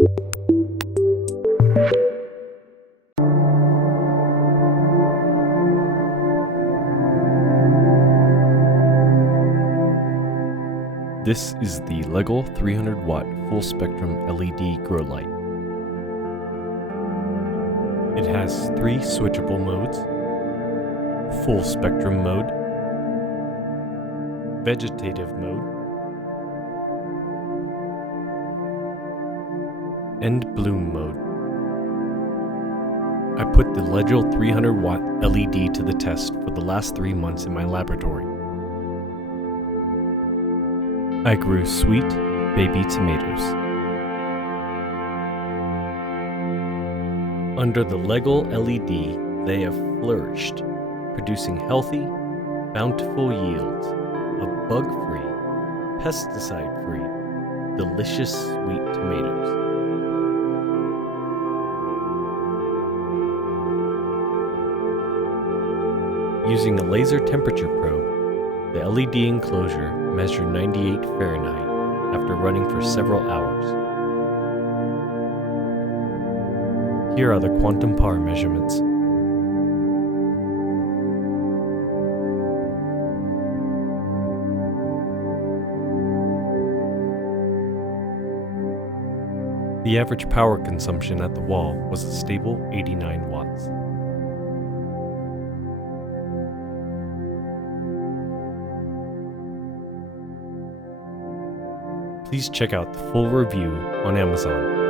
This is the Ledgle 300 watt full spectrum LED grow light. It has 3 switchable modes: full spectrum mode, vegetative mode, and bloom mode. I put the Ledgle 300 watt LED to the test for the last 3 months in my laboratory. I grew sweet baby tomatoes. Under the Ledgle LED, they have flourished, producing healthy, bountiful yields of bug-free, pesticide-free, delicious sweet tomatoes. Using a laser temperature probe, the LED enclosure measured 98 Fahrenheit after running for several hours. Here are the Quantum Par measurements. The average power consumption at the wall was a stable 89 watts. Please check out the full review on Amazon.